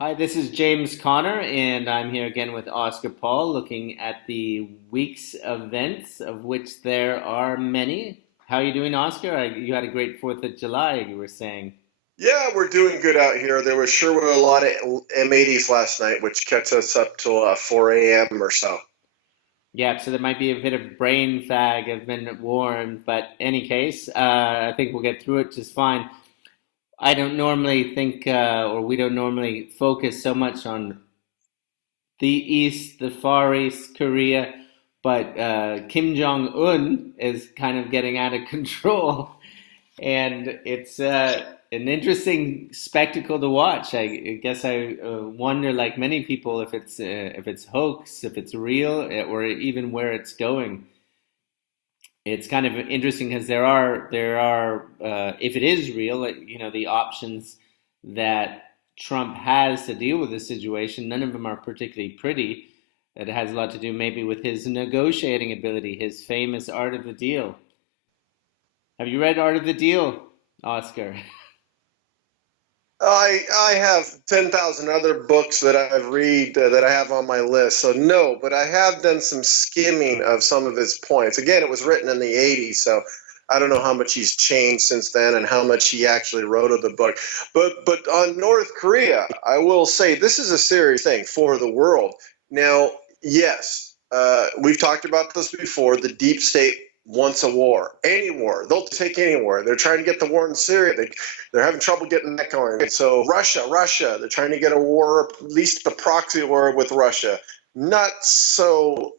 Hi, this is James Connor, and I'm here again with Oscar Paul looking at the week's events, of which there are many. How are you doing, Oscar? You had a great 4th of July, you were saying. Yeah, we're doing good out here. There was sure were a lot of M80s last night, which kept us up till 4 a.m. or so. Yeah, so there might be a bit of brain fag. I've been warned, but any case, I think we'll get through it just fine. I don't normally think, or we don't normally focus so much on the East, the Far East, Korea, but Kim Jong Un is kind of getting out of control, and it's an interesting spectacle to watch. I guess I wonder, like many people, if it's hoax, if it's real, or even where it's going. It's kind of interesting because there are if it is real, the options that Trump has to deal with the situation. None of them are particularly pretty. It has a lot to do maybe with his negotiating ability, his famous Art of the Deal. Have you read Art of the Deal, Oscar? I have 10,000 other books that I've read that I have on my list. So no, but I have done some skimming of some of his points. Again, it was written in the 80s, so I don't know how much he's changed since then and how much he actually wrote of the book. But on North Korea, I will say this is a serious thing for the world. Now, yes, we've talked about this before. The deep state wants a war, any war. They'll take any war. They're trying to get the war in Syria. They're having trouble getting that going. So Russia, they're trying to get a war, at least the proxy war with Russia. Not so,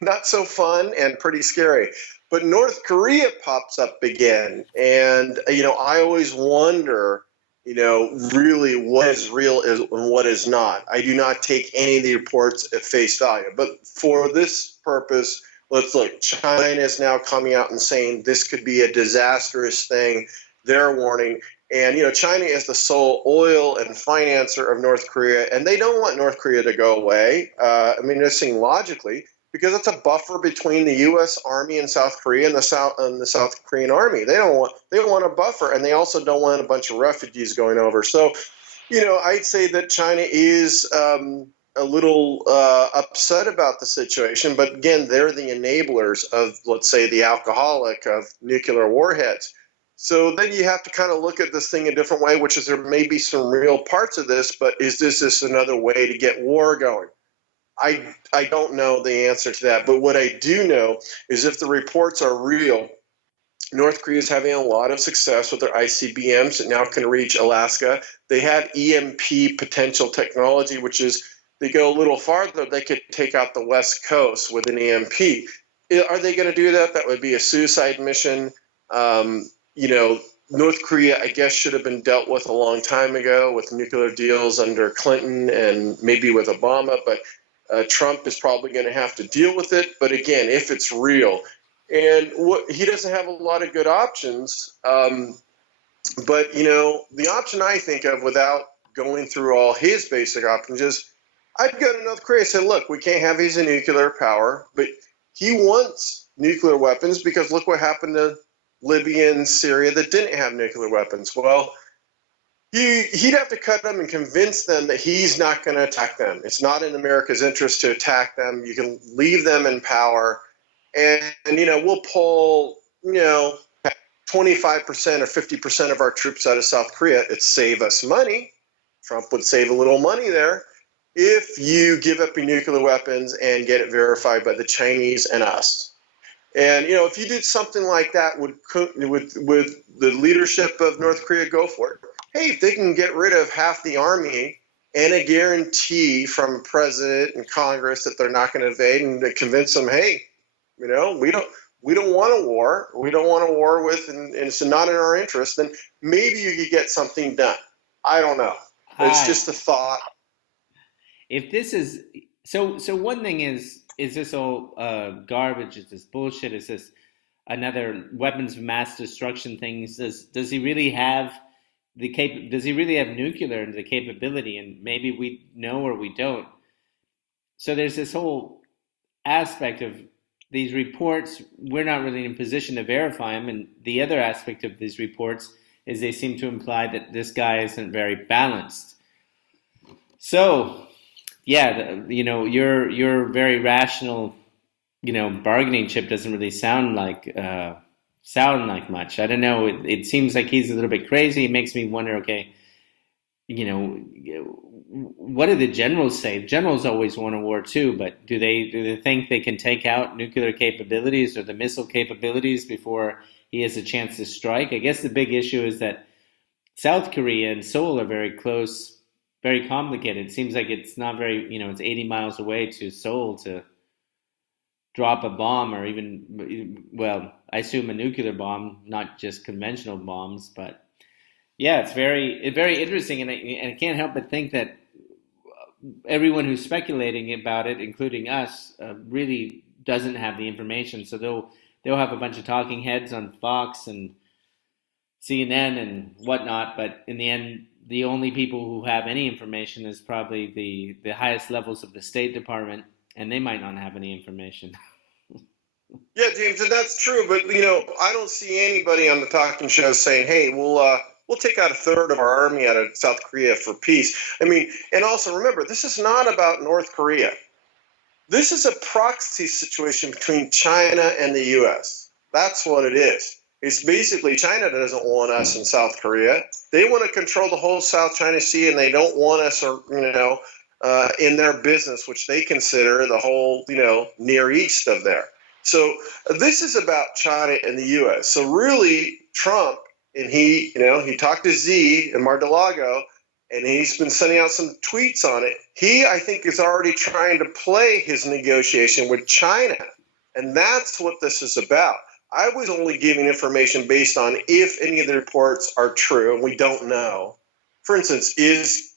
not so fun and pretty scary. But North Korea pops up again, and I always wonder, really what is real is and what is not. I do not take any of the reports at face value, but for this purpose, let's look. China is now coming out and saying this could be a disastrous thing. They're warning. And, China is the sole oil and financer of North Korea, and they don't want North Korea to go away. They're saying logically, because it's a buffer between the U.S. Army and South Korea and the South Korean Army. They want a buffer, and they also don't want a bunch of refugees going over. So, I'd say that China is a little upset about the situation, but again, they're the enablers of, let's say, the alcoholic of nuclear warheads. So then you have to kind of look at this thing a different way, which is there may be some real parts of this, but is this just another way to get war going? I don't know the answer to that, but what I do know is if the reports are real, North Korea is having a lot of success with their ICBMs that now can reach Alaska. They have EMP potential technology, which is they go a little farther, they could take out the West Coast with an EMP. Are they going to do that? That would be a suicide mission. North Korea, I guess, should have been dealt with a long time ago with nuclear deals under Clinton and maybe with Obama, but Trump is probably going to have to deal with it. But again, if it's real, and he doesn't have a lot of good options. But the option I think of without going through all his basic options is I'd go to North Korea and say, look, we can't have his nuclear power, but he wants nuclear weapons because look what happened to Libya and Syria that didn't have nuclear weapons. Well, he'd have to cut them and convince them that he's not going to attack them. It's not in America's interest to attack them. You can leave them in power, and we'll pull 25% or 50% of our troops out of South Korea. It'd save us money. Trump would save a little money there if you give up your nuclear weapons and get it verified by the Chinese and us. And if you did something like that, would the leadership of North Korea go for it? Hey, if they can get rid of half the army and a guarantee from the president and Congress that they're not going to invade, and to convince them, hey, we don't want a war. We don't want a war with, and it's not in our interest. Then maybe you could get something done. I don't know. It's Hi. just a thought. If this is so one thing is this all garbage? Is this bullshit? Is this another weapons of mass destruction things? Does he really have does he really have nuclear and the capability? And maybe we know or we don't. So there's this whole aspect of these reports. We're not really in a position to verify them, and the other aspect of these reports is they seem to imply that this guy isn't very balanced. So, yeah, your very rational, bargaining chip doesn't really sound like much. I don't know. It seems like he's a little bit crazy. It makes me wonder. Okay, you know, what do the generals say? Generals always want a war too, but do they think they can take out nuclear capabilities or the missile capabilities before he has a chance to strike? I guess the big issue is that South Korea and Seoul are very close, very complicated. It seems like it's not very, it's 80 miles away to Seoul to drop a bomb or even, well, I assume a nuclear bomb, not just conventional bombs. But yeah, it's very interesting, and I can't help but think that everyone who's speculating about it, including us, really doesn't have the information. So they'll have a bunch of talking heads on Fox and CNN and whatnot, but in the end, the only people who have any information is probably the highest levels of the State Department, and they might not have any information. Yeah, James, and that's true. But I don't see anybody on the talking show saying, "Hey, we'll take out a third of our army out of South Korea for peace." I mean, and also remember, this is not about North Korea. This is a proxy situation between China and the U.S. That's what it is. It's basically China doesn't want us in South Korea. They want to control the whole South China Sea, and they don't want us, or in their business, which they consider the whole, Near East of there. So this is about China and the U.S. So really, Trump, and he talked to Z in Mar-a-Lago, and he's been sending out some tweets on it. He, I think, is already trying to play his negotiation with China, and that's what this is about. I was only giving information based on if any of the reports are true, and we don't know. For instance, is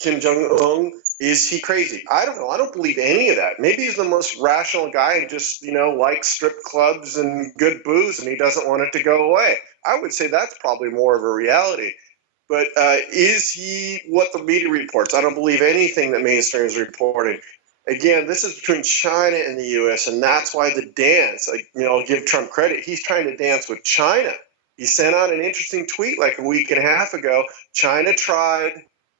Kim Jong-un, is he crazy? I don't know. I don't believe any of that. Maybe he's the most rational guy and just, likes strip clubs and good booze, and he doesn't want it to go away. I would say that's probably more of a reality. But is he what the media reports? I don't believe anything that mainstream is reporting. Again, this is between China and the U.S., and that's why the dance, I'll give Trump credit. He's trying to dance with China. He sent out an interesting tweet like a week and a half ago. China tried,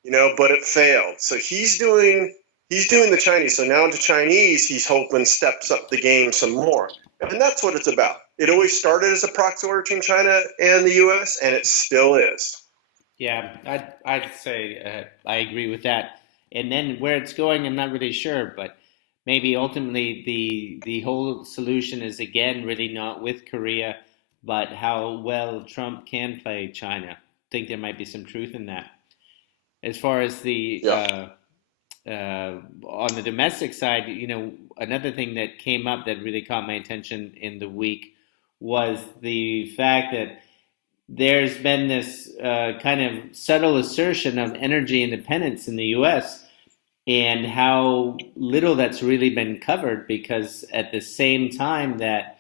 but it failed. So he's doing the Chinese. So now to Chinese, he's hoping steps up the game some more. And that's what it's about. It always started as a proxy war between China and the U.S., and it still is. Yeah, I'd say I agree with that. And then where it's going, I'm not really sure, but maybe ultimately the whole solution is again really not with Korea, but how well Trump can play China. I think there might be some truth in that. As far as the Yeah. on the domestic side, another thing that came up that really caught my attention in the week was the fact that there's been this kind of subtle assertion of energy independence in the U.S. and how little that's really been covered, because at the same time that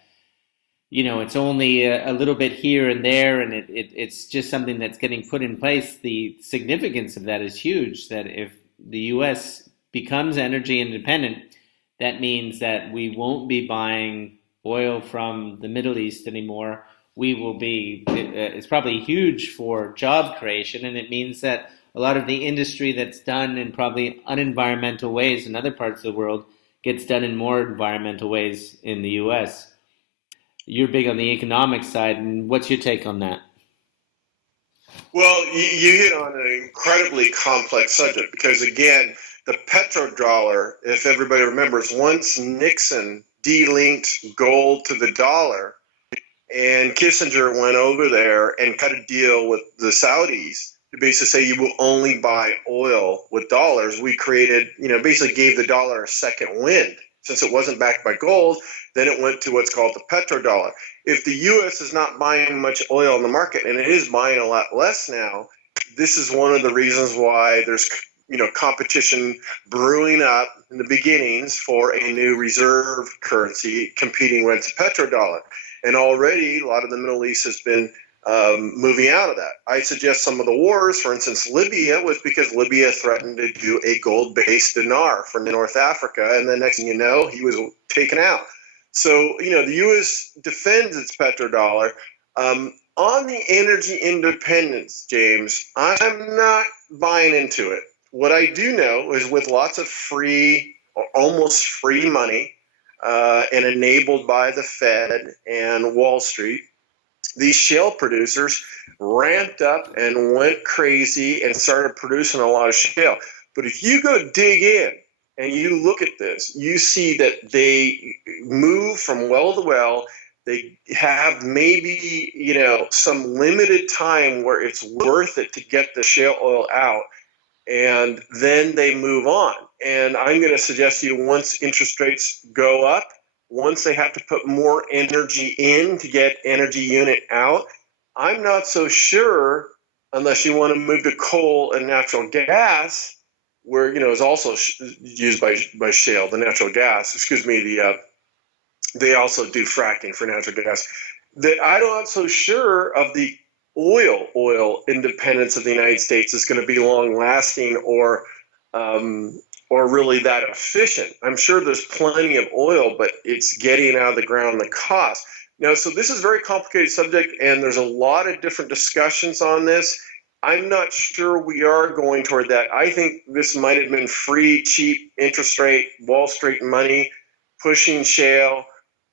it's only a little bit here and there, and it's just something that's getting put in place. The significance of that is huge. That if the U.S. becomes energy independent, that means that we won't be buying oil from the Middle East anymore. We will be, it's probably huge for job creation, and it means that a lot of the industry that's done in probably unenvironmental ways in other parts of the world gets done in more environmental ways in the U.S. You're big on the economic side, and what's your take on that? Well, you hit on an incredibly complex subject because, again, the petrodollar, if everybody remembers, once Nixon delinked gold to the dollar, and Kissinger went over there and cut a deal with the Saudis to basically say you will only buy oil with dollars. We created, basically gave the dollar a second wind. Since it wasn't backed by gold, then it went to what's called the petrodollar. If the U.S. is not buying much oil in the market, and it is buying a lot less now, this is one of the reasons why there's competition brewing up in the beginnings for a new reserve currency competing with the petrodollar. And already a lot of the Middle East has been moving out of that. I suggest some of the wars, for instance, Libya, was because Libya threatened to do a gold-based dinar for North Africa, and the next thing you know, he was taken out. So, the U.S. defends its petrodollar. On the energy independence, James, I'm not buying into it. What I do know is with lots of free, or almost free money, and enabled by the Fed and Wall Street, these shale producers ramped up and went crazy and started producing a lot of shale. But if you go dig in and you look at this, you see that they move from well to well. They have maybe, some limited time where it's worth it to get the shale oil out, and then they move on. And I'm going to suggest to you, once interest rates go up, once they have to put more energy in to get energy unit out, I'm not so sure, unless you want to move to coal and natural gas, where is also used by shale, the natural gas. Excuse me, they also do fracking for natural gas. That I'm not so sure of the oil independence of the United States is going to be long lasting or really that efficient. I'm sure there's plenty of oil, but it's getting out of the ground, the cost. Now, so this is a very complicated subject, and there's a lot of different discussions on this. I'm not sure we are going toward that. I think this might have been free, cheap interest rate, Wall Street money pushing shale.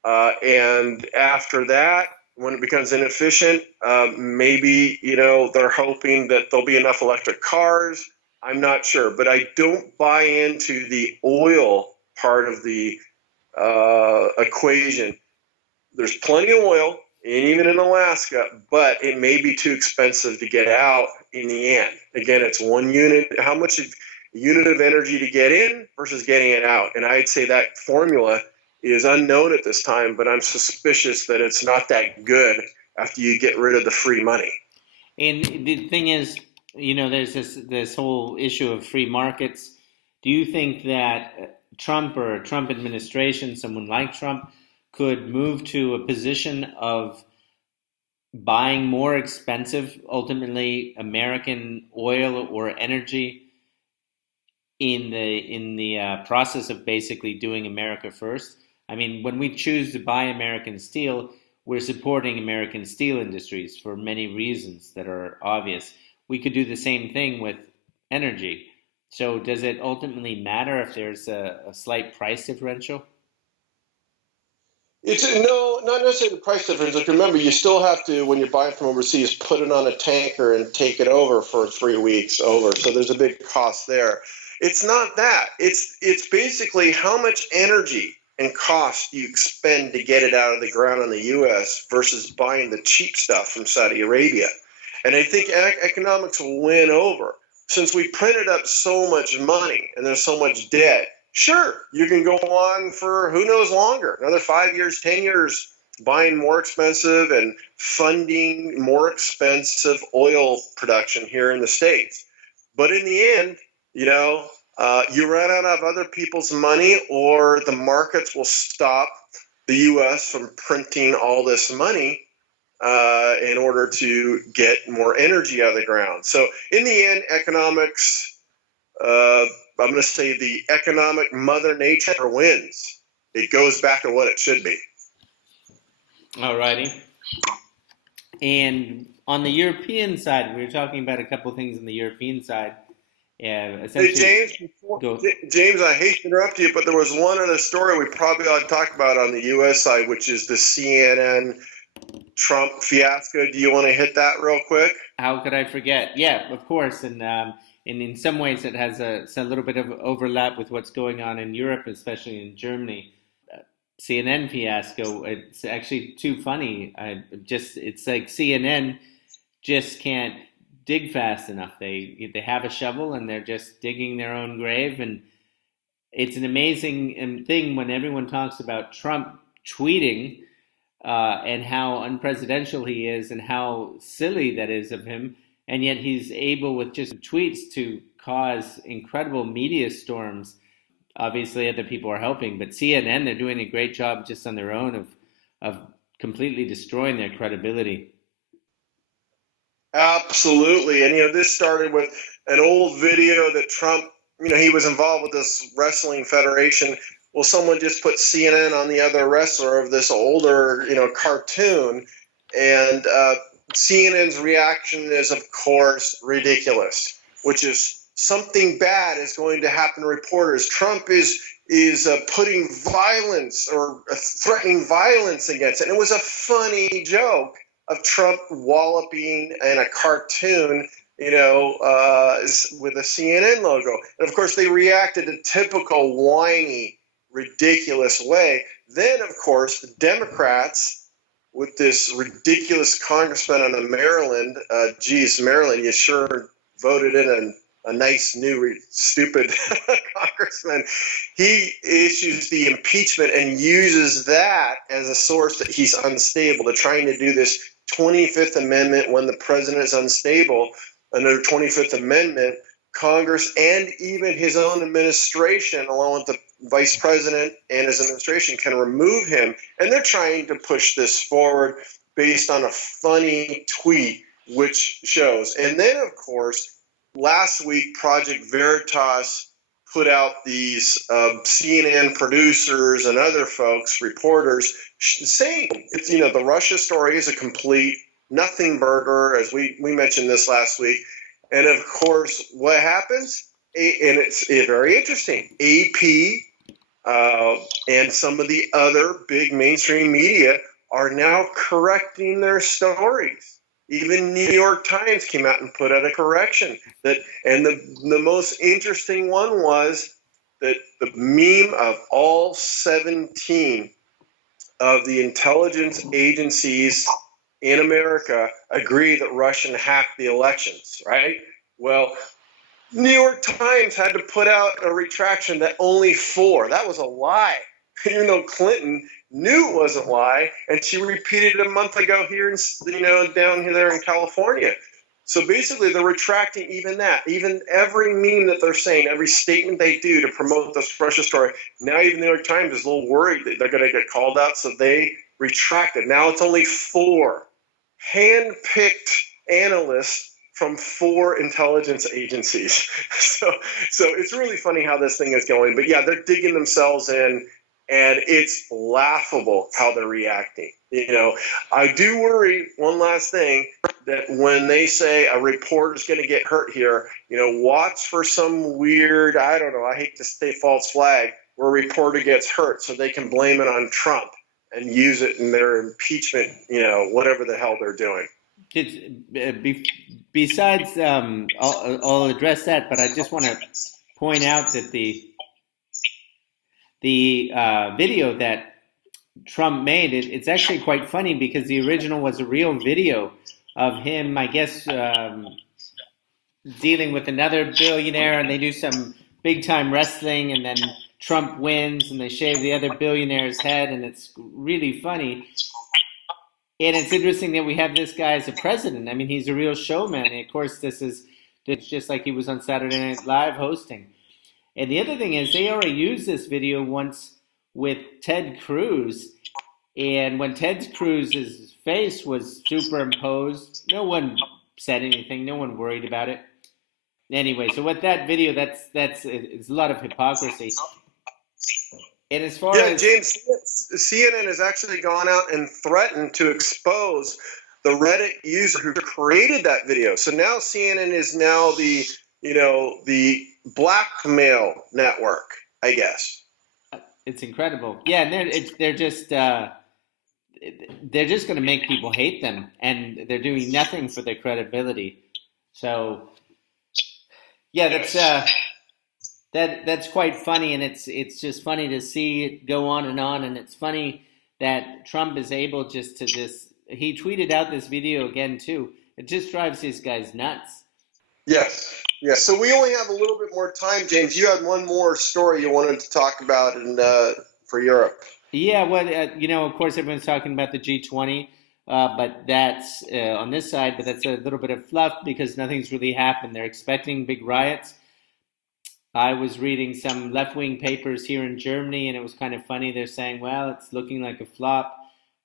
And after that, when it becomes inefficient, maybe, they're hoping that there'll be enough electric cars. I'm not sure, but I don't buy into the oil part of the equation. There's plenty of oil, and even in Alaska, but it may be too expensive to get out in the end. Again, it's one unit. How much unit of energy to get in versus getting it out? And I'd say that formula is unknown at this time, but I'm suspicious that it's not that good after you get rid of the free money. And the thing is, there's this whole issue of free markets. Do you think that Trump or a Trump administration, someone like Trump, could move to a position of buying more expensive, ultimately American oil or energy in the process of basically doing America first? I mean, when we choose to buy American steel, we're supporting American steel industries for many reasons that are obvious. We could do the same thing with energy. So does it ultimately matter if there's a slight price differential? It's no, not necessarily the price difference. Like, remember, you still have to, when you're buying from overseas, put it on a tanker and take it over for 3 weeks over. So there's a big cost there. It's not that. It's basically how much energy and cost you expend to get it out of the ground in the U.S. versus buying the cheap stuff from Saudi Arabia. And I think economics will win over. Since we printed up so much money and there's so much debt, sure, you can go on for who knows longer, another 5 years, 10 years, buying more expensive and funding more expensive oil production here in the States. But in the end, you run out of other people's money, or the markets will stop the U.S. from printing all this money in order to get more energy out of the ground. So in the end, economics, I'm going to say the economic mother nature wins. It goes back to what it should be. All righty. And on the European side, we were talking about a couple of things on the European side. Hey, James, I hate to interrupt you, but there was one other story we probably ought to talk about on the U.S. side, which is the CNN Trump fiasco. Do you want to hit that real quick? How could I forget? Yeah, of course. And in some ways, it has a little bit of overlap with what's going on in Europe, especially in Germany. CNN fiasco. It's actually too funny. It's like CNN just can't dig fast enough. They have a shovel and they're just digging their own grave. And it's an amazing thing when everyone talks about Trump tweeting and how unpresidential he is and how silly that is of him. And yet he's able with just tweets to cause incredible media storms. Obviously other people are helping, but CNN, they're doing a great job just on their own of completely destroying their credibility. Absolutely. And, this started with an old video that Trump, he was involved with this wrestling federation. Well, someone just put CNN on the other wrestler of this older, cartoon. And CNN's reaction is, of course, ridiculous, which is something bad is going to happen to reporters. Trump is putting violence or threatening violence against it. And it was a funny joke of Trump walloping in a cartoon, with a CNN logo. And of course, they reacted a typical whiny, ridiculous way. Then, of course, the Democrats, with this ridiculous congressman out of Maryland, Maryland, you sure voted in a nice new stupid congressman. He issues the impeachment and uses that as a source that he's unstable. They're trying to do this 25th Amendment when the president is unstable. Under 25th Amendment, Congress and even his own administration, along with the vice president and his administration, can remove him. And they're trying to push this forward based on a funny tweet, which shows. And then, of course, last week, Project Veritas put out these CNN producers and other folks, reporters, saying, the Russia story is a complete nothing burger, as we mentioned this last week. And of course, what happens? And it's very interesting. AP and some of the other big mainstream media are now correcting their stories. Even New York Times came out and put out a correction. And the most interesting one was that the meme of all 17 of the intelligence agencies in America agree that Russia hacked the elections, right? Well, New York Times had to put out a retraction that only 4. That was a lie, even though Clinton knew it wasn't a lie, and she repeated it a month ago here in, down here in California. So basically, they're retracting even that. Even every meme that they're saying, every statement they do to promote this Russia story, now even the New York Times is a little worried that they're going to get called out, so they retracted. Now it's only 4 hand-picked analysts from 4 intelligence agencies. So it's really funny how this thing is going. But yeah, they're digging themselves in, and it's laughable how they're reacting. I do worry, one last thing, that when they say a reporter's going to get hurt here, watch for some weird, I don't know, I hate to say false flag, where a reporter gets hurt so they can blame it on Trump and use it in their impeachment, whatever the hell they're doing. Besides, I'll address that, but I just want to point out that the video that Trump made, it's actually quite funny because the original was a real video of him, I guess, dealing with another billionaire, and they do some big-time wrestling, and then Trump wins, and they shave the other billionaire's head, and it's really funny. And it's interesting that we have this guy as a president. I mean, he's a real showman. And of course, it's just like he was on Saturday Night Live hosting. And the other thing is, they already used this video once with Ted Cruz. And when Ted Cruz's face was superimposed, no one said anything. No one worried about it. Anyway, so with that video, it's a lot of hypocrisy. And as far as James, CNN has actually gone out and threatened to expose the Reddit user who created that video. So now CNN is now the blackmail network, I guess. It's incredible. Yeah, and they're just going to make people hate them, and they're doing nothing for their credibility. So yeah, that's quite funny, and it's just funny to see it go on, and it's funny that Trump is able just to he tweeted out this video again too. It just drives these guys nuts. Yes. So we only have a little bit more time, James. You had one more story you wanted to talk about for Europe. Yeah, well, of course everyone's talking about the G20, but that's on this side, but that's a little bit of fluff because nothing's really happened. They're expecting big riots. I was reading some left-wing papers here in Germany, and it was kind of funny. They're saying, well, it's looking like a flop.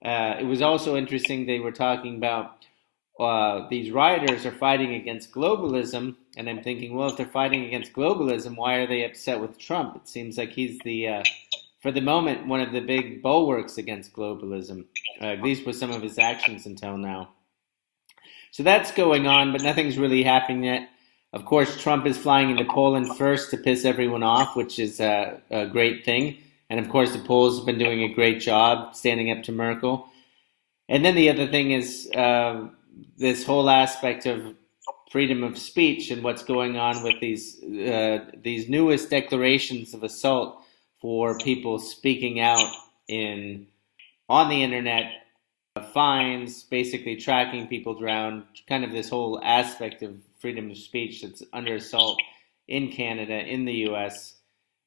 It was also interesting. They were talking about these rioters are fighting against globalism, and I'm thinking, well, if they're fighting against globalism, why are they upset with Trump? It seems like he's for the moment, one of the big bulwarks against globalism, at least with some of his actions until now. So that's going on, but nothing's really happening yet. Of course, Trump is flying into Poland first to piss everyone off, which is a great thing. And of course, the Poles have been doing a great job standing up to Merkel. And then the other thing is this whole aspect of freedom of speech and what's going on with these newest declarations of assault for people speaking out in on the internet, fines, basically tracking people down, kind of this whole aspect of freedom of speech that's under assault in Canada, in the U.S.,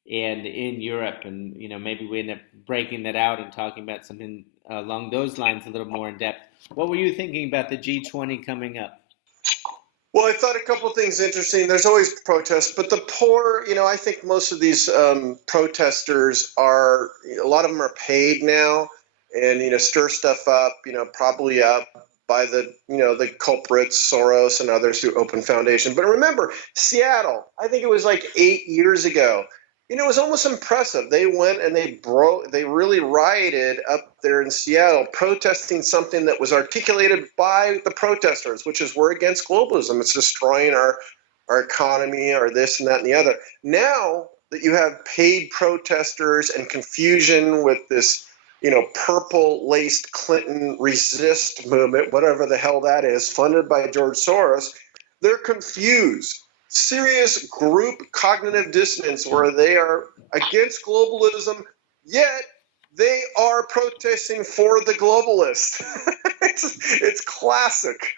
and in Europe. And maybe we end up breaking that out and talking about something along those lines a little more in depth. What were you thinking about the G20 coming up? Well, I thought a couple of things interesting. There's always protests, but the poor, I think most of these protesters are, a lot of them are paid now and, stir stuff up, probably up by the culprits, Soros and others who Open Foundation. But remember, Seattle, I think it was like 8 years ago. It was almost impressive. They went and they really rioted up there in Seattle, protesting something that was articulated by the protesters, which is we're against globalism. It's destroying our economy, or this and that and the other. Now that you have paid protesters and confusion with this, purple-laced Clinton resist movement, whatever the hell that is, funded by George Soros, they're confused. Serious group cognitive dissonance where they are against globalism, yet they are protesting for the globalist. it's classic.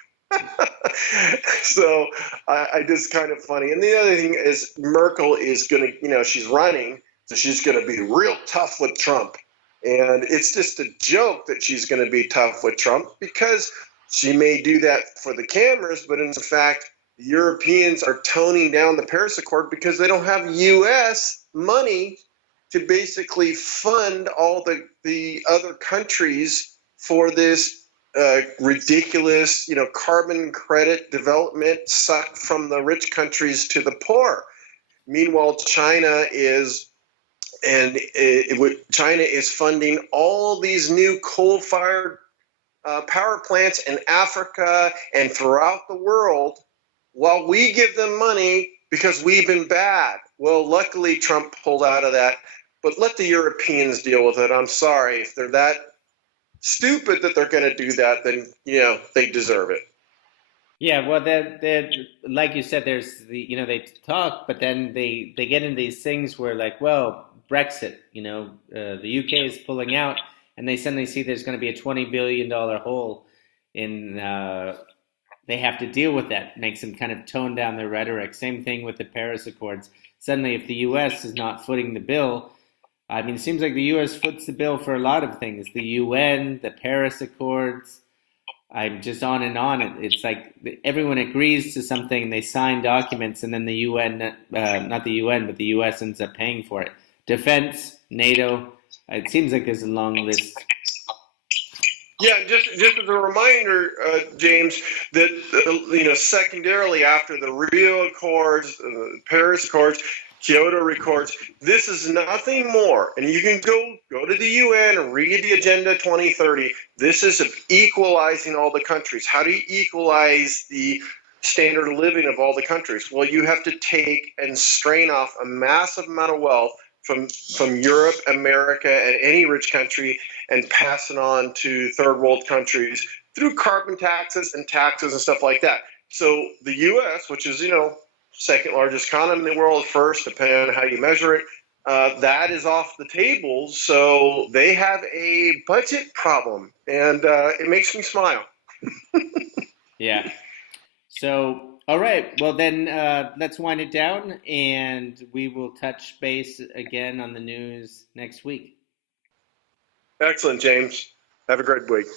So I just kind of funny. And the other thing is Merkel is going to, she's running, so she's going to be real tough with Trump. And it's just a joke that she's going to be tough with Trump because she may do that for the cameras, but in fact, the Europeans are toning down the Paris Accord because they don't have U.S. money to basically fund all the other countries for this ridiculous, carbon credit development sucked from the rich countries to the poor. Meanwhile, China is funding all these new coal-fired power plants in Africa and throughout the world, while we give them money because we've been bad. Well, luckily Trump pulled out of that, but let the Europeans deal with it. I'm sorry. If they're that stupid that they're going to do that, then, they deserve it. Yeah, well, they're like you said, there's they talk, but then they get into these things where like, well, Brexit, the UK is pulling out, and they suddenly see there's going to be a $20 billion hole in they have to deal with that. Makes them kind of tone down their rhetoric. Same thing with the Paris Accords. Suddenly, if the U.S. is not footing the bill, I mean, it seems like the U.S. foots the bill for a lot of things. The UN, the Paris Accords, I'm just on and on. It's like everyone agrees to something, they sign documents, and then the UN, not the UN, but the U.S. ends up paying for it. Defense, NATO, it seems like there's a long list. Yeah, just as a reminder, James, that secondarily after the Rio Accords, Paris Accords, Kyoto Accords, this is nothing more. And you can go to the UN and read the Agenda 2030. This is equalizing all the countries. How do you equalize the standard of living of all the countries? Well, you have to take and strain off a massive amount of wealth from Europe, America, and any rich country, and pass it on to third world countries through carbon taxes and stuff like that. So the U.S., which is, second largest economy in the world, first, depending on how you measure it, that is off the table. So they have a budget problem, and it makes me smile. Yeah. So, all right. Well, then let's wind it down, and we will touch base again on the news next week. Excellent, James. Have a great week.